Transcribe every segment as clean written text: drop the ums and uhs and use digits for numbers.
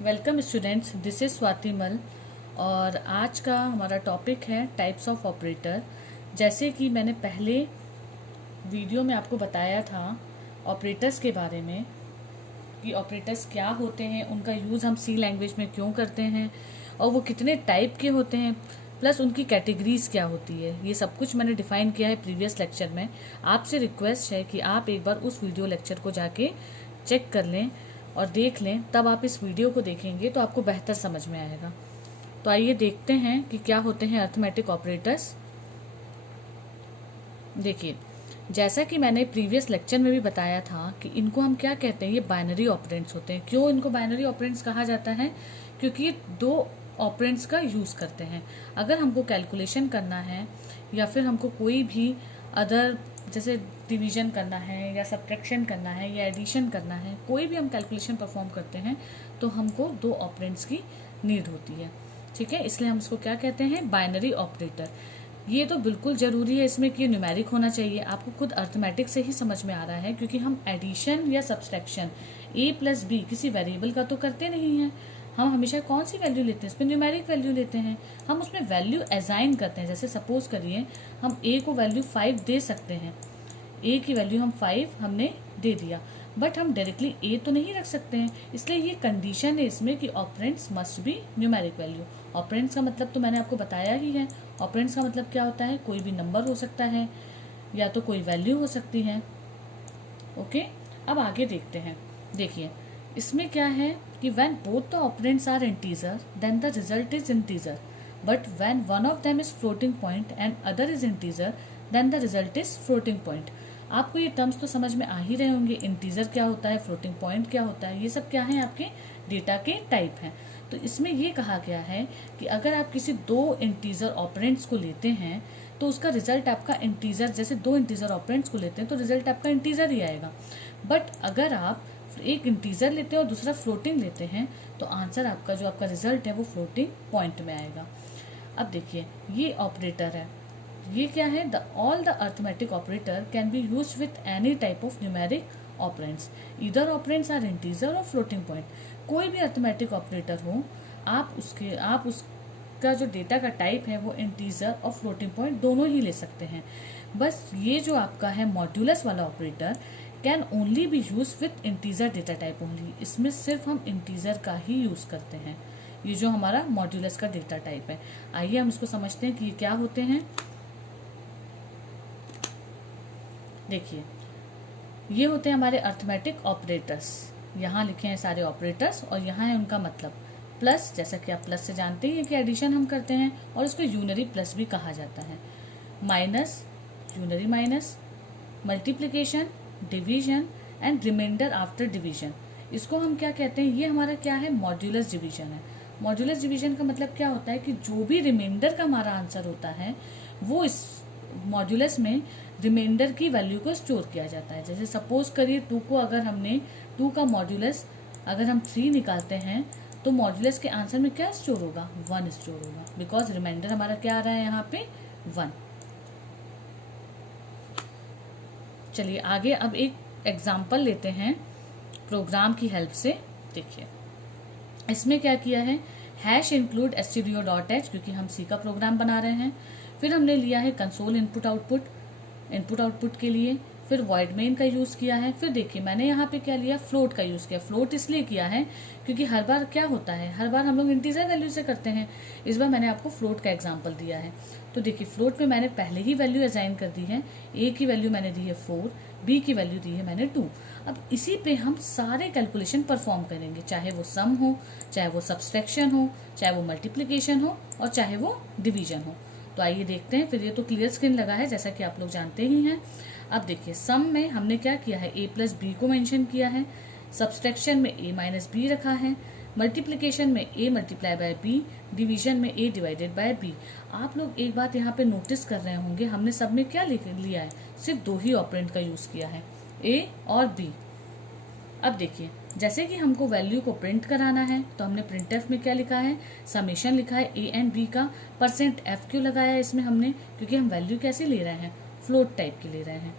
Welcome students, this is Swati मल और आज का हमारा टॉपिक है टाइप्स ऑफ ऑपरेटर। जैसे कि मैंने पहले वीडियो में आपको बताया था ऑपरेटर्स के बारे में कि ऑपरेटर्स क्या होते हैं, उनका यूज़ हम सी लैंग्वेज में क्यों करते हैं और वो कितने टाइप के होते हैं, प्लस उनकी कैटेगरीज क्या होती है। ये सब कुछ मैंने डिफाइन किया है प्रीवियस लेक्चर में। आपसे रिक्वेस्ट है कि आप एक बार उस वीडियो लेक्चर को जाके चेक कर लें और देख लें, तब आप इस वीडियो को देखेंगे तो आपको बेहतर समझ में आएगा। तो आइए देखते हैं कि क्या होते हैं अरिथमेटिक ऑपरेटर्स। देखिए, जैसा कि मैंने प्रीवियस लेक्चर में भी बताया था कि इनको हम क्या कहते हैं, ये बाइनरी ऑपरेंड्स होते हैं। क्यों इनको बाइनरी ऑपरेंड्स कहा जाता है? क्योंकि ये दो ऑपरेंड्स का यूज़ करते हैं। अगर हमको कैलकुलेशन करना है या फिर हमको कोई भी अदर जैसे डिवीजन करना है या सब्ट्रैक्शन करना है या एडिशन करना है, कोई भी हम कैलकुलेशन परफॉर्म करते हैं तो हमको दो ऑपरेंड्स की नीड होती है। ठीक है, इसलिए हम इसको क्या कहते हैं, बाइनरी ऑपरेटर। ये तो बिल्कुल ज़रूरी है इसमें कि न्यूमेरिक होना चाहिए। आपको खुद अर्थमेटिक से ही समझ में आ रहा है, क्योंकि हम एडिशन या सब्सट्रैक्शन a प्लस बी किसी वेरिएबल का तो करते नहीं हैं। हम हमेशा कौन सी वैल्यू लेते हैं, इसमें न्यूमेरिक वैल्यू लेते हैं। हम उसमें वैल्यू असाइन करते हैं। जैसे सपोज करिए हम a को वैल्यू 5 दे सकते हैं, a की वैल्यू हम 5 हमने दे दिया, बट हम डायरेक्टली a तो नहीं रख सकते हैं। इसलिए ये कंडीशन है इसमें कि operands must be numeric value. Operands का मतलब तो मैंने आपको बताया ही है। ऑपरेंड्स का मतलब क्या होता है, कोई भी नंबर हो सकता है या तो कोई वैल्यू हो सकती है। ओके, अब आगे देखते हैं। देखिए, इसमें क्या है कि when both the operands are integer then the result is integer, but when one of them is floating point and other is integer then the result is floating point. आपको ये टर्म्स तो समझ में आ ही रहे होंगे। इंटीजर क्या होता है, फ्लोटिंग पॉइंट क्या होता है, ये सब क्या है, आपके डेटा के टाइप हैं। तो इसमें ये कहा गया है कि अगर आप किसी दो इंटीजर ऑपरेंड्स को लेते हैं तो उसका रिजल्ट आपका इंटीजर, जैसे दो इंटीजर ऑपरेंड्स को लेते हैं तो रिजल्ट आपका इंटीजर ही आएगा। बट अगर आप एक इंटीजर लेते हैं और दूसरा फ्लोटिंग लेते हैं तो आंसर आपका जो आपका रिजल्ट है वो फ्लोटिंग पॉइंट में आएगा। अब देखिए, ये ऑपरेटर है, ये क्या है, the all the arithmetic operator can be used with any type of numeric operands, either operands are integer और फ्लोटिंग पॉइंट। कोई भी अरिथमेटिक ऑपरेटर हो, आप उसका जो डेटा का टाइप है वो इंटीजर और फ्लोटिंग पॉइंट दोनों ही ले सकते हैं। बस ये जो आपका है मॉड्यूलस वाला operator can only B use with integer data type only. इसमें सिर्फ हम इंटीजर का ही यूज करते हैं। ये जो हमारा मॉड्यूलस का डेटा टाइप है, आइए हम इसको समझते हैं कि ये क्या होते हैं। देखिए, ये होते हैं हमारे अरिथमेटिक ऑपरेटर्स। यहाँ लिखे हैं सारे ऑपरेटर्स और यहाँ है उनका मतलब। प्लस, जैसा कि आप प्लस से जानते हैं कि एडिशन हम करते हैं और इसको यूनरी प्लस भी कहा जाता है। Minus, unary minus, multiplication, division and remainder after division, इसको हम क्या कहते हैं, ये हमारा क्या है, मॉड्यूलस डिवीजन है। मॉड्यूलस डिवीजन का मतलब क्या होता है कि जो भी रिमाइंडर का हमारा आंसर होता है वो इस मॉड्यूलस में रिमाइंडर की वैल्यू को स्टोर किया जाता है। जैसे सपोज करिए 2 को अगर हमने 2 का मॉड्यूलस अगर हम 3 निकालते हैं तो मॉड्यूलस के आंसर में क्या स्टोर होगा, 1 स्टोर होगा, बिकॉज रिमाइंडर हमारा क्या आ रहा है यहाँ पे, 1। चलिए आगे अब एक एग्जाम्पल लेते हैं प्रोग्राम की हेल्प से। देखिए, इसमें क्या किया है, हैश इंक्लूड stdio.h, क्योंकि हम सी का प्रोग्राम बना रहे हैं। फिर हमने लिया है कंसोल इनपुट आउटपुट के लिए। फिर वॉइड मेन का यूज़ किया है। फिर देखिए, मैंने यहाँ पे क्या लिया, फ्लोट का यूज़ किया। फ्लोट इसलिए किया है क्योंकि हर बार क्या होता है, हर बार हम लोग इंटीजर वैल्यू से करते हैं। इस बार मैंने आपको फ्लोट का एग्जाम्पल दिया है। तो देखिए, फ्लोट में मैंने पहले ही वैल्यू असाइन कर दी है। ए की वैल्यू मैंने दी है 4, बी की वैल्यू दी है मैंने 2। अब इसी पे हम सारे कैलकुलेशन परफॉर्म करेंगे, चाहे वो सम हो, चाहे वो सब्सट्रैक्शन हो, चाहे वो मल्टीप्लिकेशन हो और चाहे वो डिवीजन हो। तो आइए देखते हैं। फिर ये तो क्लियर स्क्रीन लगा है जैसा कि आप लोग जानते ही हैं। अब देखिए, सम में हमने क्या किया है, a प्लस बी को मेंशन किया है। सब्सट्रैक्शन में a माइनस बी रखा है। मल्टीप्लिकेशन में a multiply by b, division में a डिवाइडेड बाय b। आप लोग एक बात यहाँ पे नोटिस कर रहे होंगे, हमने सब में क्या लिया है, सिर्फ दो ही ऑपरेंड का यूज किया है, a और b। अब देखिए, जैसे कि हमको वैल्यू को प्रिंट कराना है तो हमने प्रिंटफ में क्या लिखा है, समेशन लिखा है a एंड b का। परसेंट f क्यों लगाया है इसमें हमने, क्योंकि हम वैल्यू कैसे ले रहे हैं, फ्लोट टाइप की ले रहे हैं,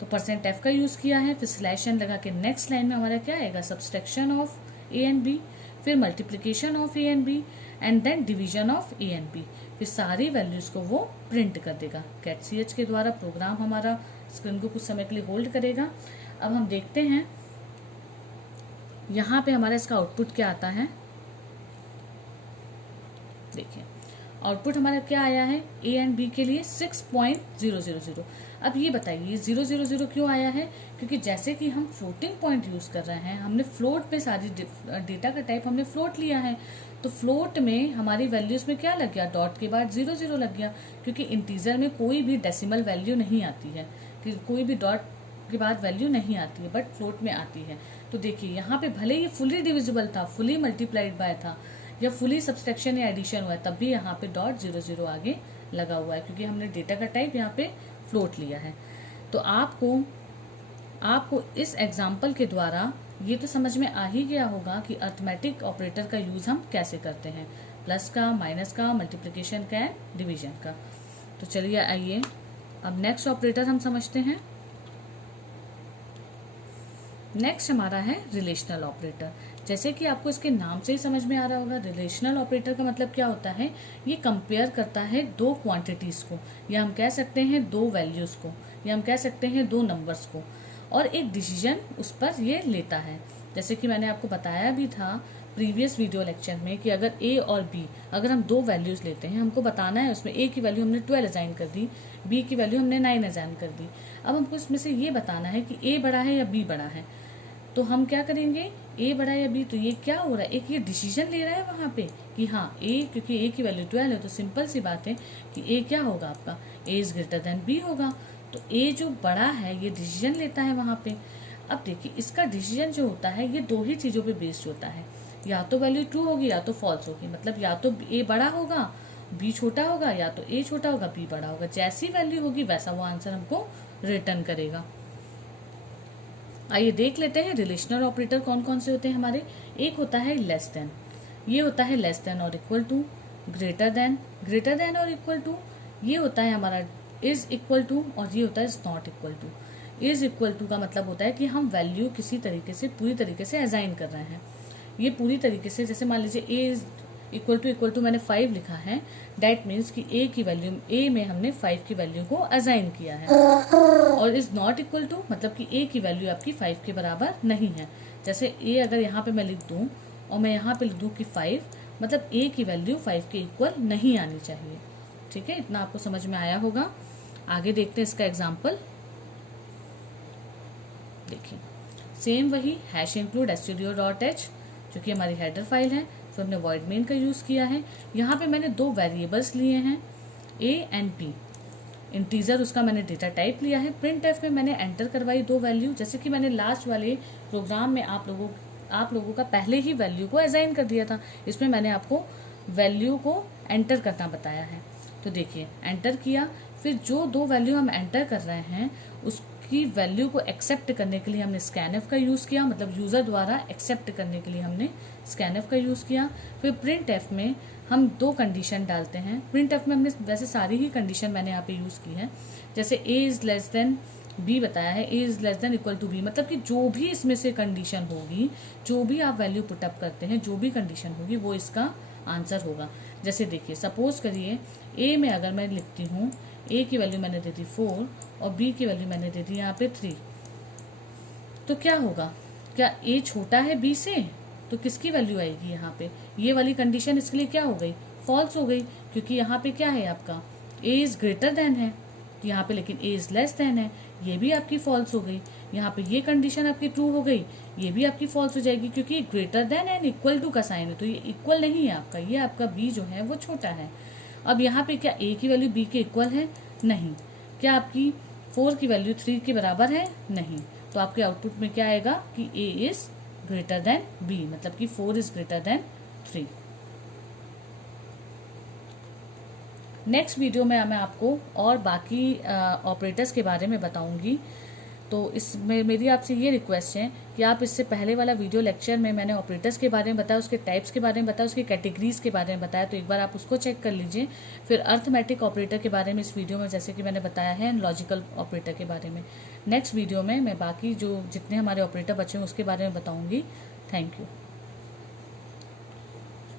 तो परसेंट f का यूज किया है। फिर स्लैश एन लगा के नेक्स्ट लाइन में हमारा क्या आएगा, subtraction of a and b। फिर multiplication of a and b, and then division of a and b. फिर सारी वैल्यूज को वो प्रिंट कर देगा। कैट ch के द्वारा प्रोग्राम हमारा स्क्रीन को कुछ समय के लिए होल्ड करेगा। अब हम देखते हैं यहाँ पे हमारा इसका आउटपुट क्या आता है। देखिए आउटपुट हमारा क्या आया है, ए एंड बी के लिए 6.000। अब ये बताइए 000 क्यों आया है, क्योंकि जैसे कि हम फ्लोटिंग पॉइंट यूज कर रहे हैं, हमने फ्लोट में सारी डेटा का टाइप हमने फ्लोट लिया है, तो फ्लोट में हमारी वैल्यूज में क्या लग गया, डॉट के बाद 00 लग गया, क्योंकि इंटीजर में कोई भी डेसिमल वैल्यू नहीं आती है, कि कोई भी डॉट के बाद वैल्यू नहीं आती है, बट फ्लोट में आती है। तो देखिए यहाँ पे भले ही फुली डिविजिबल था, फुली मल्टीप्लाइड बाय था, या फुली सब्सट्रैक्शन या एडिशन हुआ है, तब भी यहाँ पे डॉट 00 आगे लगा हुआ है, क्योंकि हमने डेटा का टाइप यहाँ पे फ्लोट लिया है। तो आपको इस एग्जाम्पल के द्वारा ये तो समझ में आ ही गया होगा कि अर्थमेटिक ऑपरेटर का यूज हम कैसे करते हैं, प्लस का, माइनस का, मल्टीप्लिकेशन का एंड डिवीजन का। तो चलिए आइए अब नेक्स्ट ऑपरेटर हम समझते हैं। नेक्स्ट हमारा है रिलेशनल ऑपरेटर। जैसे कि आपको इसके नाम से ही समझ में आ रहा होगा, रिलेशनल ऑपरेटर का मतलब क्या होता है, ये कंपेयर करता है दो क्वांटिटीज को, या हम कह सकते हैं दो वैल्यूज को, या हम कह सकते हैं दो नंबर्स को, और एक डिसीजन उस पर ये लेता है। जैसे कि मैंने आपको बताया भी था प्रीवियस वीडियो लेक्चर में कि अगर ए और बी, अगर हम दो वैल्यूज लेते हैं, हमको बताना है उसमें ए की वैल्यू हमने 12 असाइन कर दी, बी की वैल्यू हमने 9 असाइन कर दी। अब हमको इसमें से ये बताना है कि ए बड़ा है या बी बड़ा है। तो हम क्या करेंगे, ए बड़ा या बी, तो ये क्या हो रहा है, एक ये डिसीजन ले रहा है वहां पे कि हाँ ए, क्योंकि ए की वैल्यू 12 है, तो सिंपल सी बात है कि ए क्या होगा आपका, ए इज ग्रेटर देन बी होगा। तो ए जो बड़ा है ये डिसीजन लेता है वहां पे। अब देखिए इसका डिसीजन जो होता है ये दो ही चीजों पे बेस्ड होता है, या तो वैल्यू ट्रू होगी या तो फॉल्स होगी, मतलब या तो ए बड़ा होगा बी छोटा होगा, या तो ए छोटा होगा बी बड़ा होगा। जैसी वैल्यू होगी वैसा वो आंसर हमको रिटर्न करेगा। आइए देख लेते हैं रिलेशनल ऑपरेटर कौन कौन से होते हैं हमारे। एक होता है लेस देन, ये होता है लेस देन और इक्वल टू, ग्रेटर देन और इक्वल टू, ये होता है हमारा इज इक्वल टू, और ये होता है is not equal to. Is equal to का मतलब होता है कि हम वैल्यू किसी तरीके से पूरी तरीके से असाइन कर रहे हैं। ये पूरी तरीके से, जैसे मान लीजिए ए इज इक्वल टू मैंने 5 लिखा है, दैट मीन्स कि ए की वैल्यू, ए में हमने 5 की वैल्यू को असाइन किया है। और इज नॉट इक्वल टू मतलब कि ए की वैल्यू आपकी 5 के बराबर नहीं है। जैसे ए अगर यहाँ पे मैं लिख दूं और मैं यहाँ पे लिख दूं कि 5, मतलब ए की वैल्यू 5 के इक्वल नहीं आनी चाहिए। ठीक है, इतना आपको समझ में आया होगा। आगे देखते हैं इसका एग्जाम्पल। देखिए सेम वही हैश इंक्लूड studio.h जो कि हमारी हेडर फाइल है, फिर हमने void main का यूज किया है। यहाँ पे मैंने दो वेरिएबल्स लिए हैं a एंड b, इंटीजर उसका मैंने डेटा टाइप लिया है। प्रिंट एफ में मैंने एंटर करवाई दो वैल्यू, जैसे कि मैंने लास्ट वाले प्रोग्राम में आप लोगों का पहले ही वैल्यू को असाइन कर दिया था। इसमें मैंने आपको वैल्यू को एंटर करना बताया है। तो देखिए एंटर किया, फिर जो दो वैल्यू हम एंटर कर रहे हैं उसकी वैल्यू को एक्सेप्ट करने के लिए हमने स्कैनएफ का यूज़ किया, मतलब यूज़र द्वारा एक्सेप्ट करने के लिए हमने स्कैनएफ का यूज़ किया। फिर प्रिंट एफ में हम दो कंडीशन डालते हैं। प्रिंट एफ में हमने वैसे सारी ही कंडीशन मैंने यहाँ पे यूज़ की है। जैसे a is less than b बताया है, a is less than equal to b, मतलब कि जो भी इसमें से कंडीशन होगी, जो भी आप वैल्यू पुटअप करते हैं, जो भी कंडीशन होगी वो इसका आंसर होगा। जैसे देखिए सपोज करिए ए में अगर मैं लिखती हूँ, ए की वैल्यू मैंने दे दी 4 और बी की वैल्यू मैंने दे दी यहाँ पे 3, तो क्या होगा, क्या ए छोटा है बी से, तो किसकी वैल्यू आएगी यहाँ पे, ये वाली कंडीशन इसके लिए क्या हो गई, फॉल्स हो गई, क्योंकि यहाँ पे क्या है आपका ए इज ग्रेटर देन है यहाँ पे, लेकिन ए इज लेस देन है, ये भी आपकी फॉल्स हो गई। यहाँ पे ये कंडीशन आपकी ट्रू हो गई, ये भी आपकी फॉल्स हो जाएगी, क्योंकि greater than and equal to का साइन है, तो ये इक्वल नहीं है आपका, ये आपका बी जो है वो छोटा है। अब यहाँ पे क्या ए की वैल्यू बी के इक्वल है, नहीं। क्या आपकी 4 की वैल्यू 3 के बराबर है, नहीं। तो आपके आउटपुट में क्या आएगा कि ए इज ग्रेटर देन बी, मतलब कि 4 is greater than 3। Next video में मैं आपको और बाकी ऑपरेटर्स के बारे में बताऊंगी। तो इसमें मेरी आपसे ये रिक्वेस्ट है कि आप इससे पहले वाला वीडियो लेक्चर में मैंने ऑपरेटर्स के बारे में बताया, उसके टाइप्स के बारे में बताया, उसकी कैटेगरीज के बारे में बताया, तो एक बार आप उसको चेक कर लीजिए। फिर अर्थमेटिक ऑपरेटर के बारे में इस वीडियो में जैसे कि मैंने बताया है, लॉजिकल ऑपरेटर के बारे में नेक्स्ट वीडियो में मैं बाकी जो जितने हमारे ऑपरेटर बचे हैं उसके बारे में बताऊँगी। Thank you.